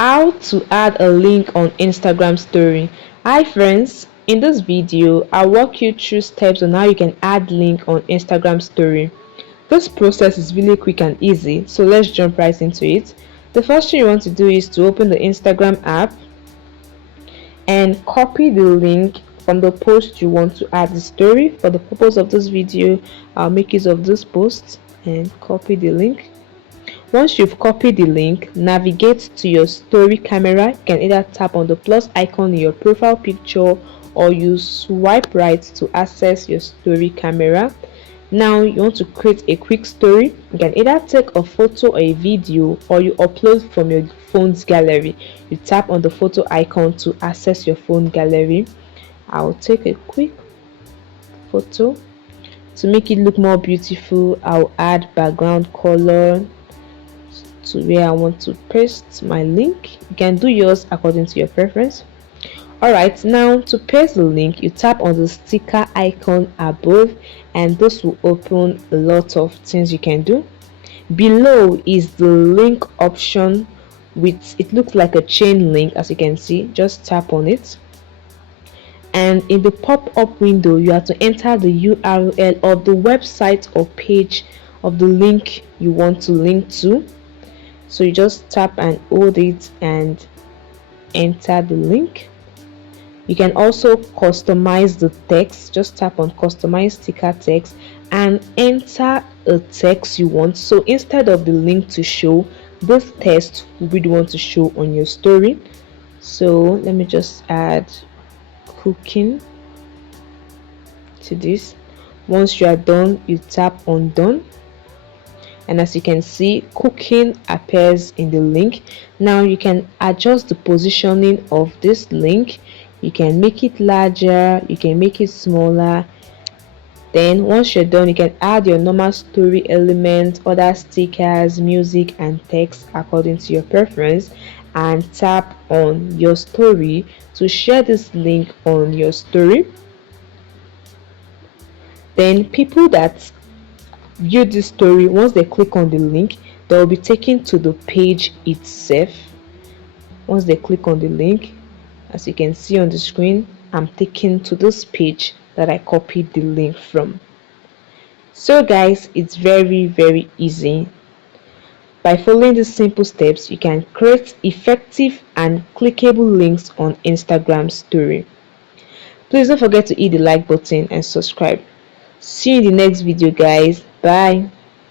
How to add a link on Instagram story. Hi friends, in this video I'll walk you through steps on how you can add link on Instagram story. This process is really quick and easy, so let's jump right into it. The first thing you want to do is to open the Instagram app and copy the link from the post you want to add the story. For the purpose of this video, I'll make use of this post and copy the link. Once you've copied the link, navigate to your story camera. You can either tap on the plus icon in your profile picture or you swipe right to access your story camera. Now you want to create a quick story. You can either take a photo or a video or you upload from your phone's gallery. You tap on the photo icon to access your phone gallery. I'll take a quick photo. To make it look more beautiful, I'll add background color to where I want to paste my link. You can do yours according to your preference. Alright, now to paste the link, you tap on the sticker icon above and this will open a lot of things you can do. Below is the link option, with it looks like a chain link. As you can see, just tap on it, and in the pop-up window you have to enter the URL of the website or page of the link you want to link to. So you just tap and hold it and enter the link. You can also customize the text. Just tap on customize sticker text and enter a text you want. So instead of the link to show, this text will be the one to show on your story. So let me just add cooking to this. Once you are done, you tap on done, and as you can see, cooking appears in the link. Now you can adjust the positioning of this link. You can make it larger, you can make it smaller. Then once you're done, you can add your normal story elements, other stickers, music and text according to your preference, and tap on your story to share this link on your story. Then people that view this story, once they click on the link, they will be taken to the page itself. Once they click on the link, as you can see on the screen, I'm taken to this page that I copied the link from. So guys, it's very easy. By following these simple steps, you can create effective and clickable links on Instagram story. Please don't forget to hit the like button and subscribe. See you in the next video guys. Bye.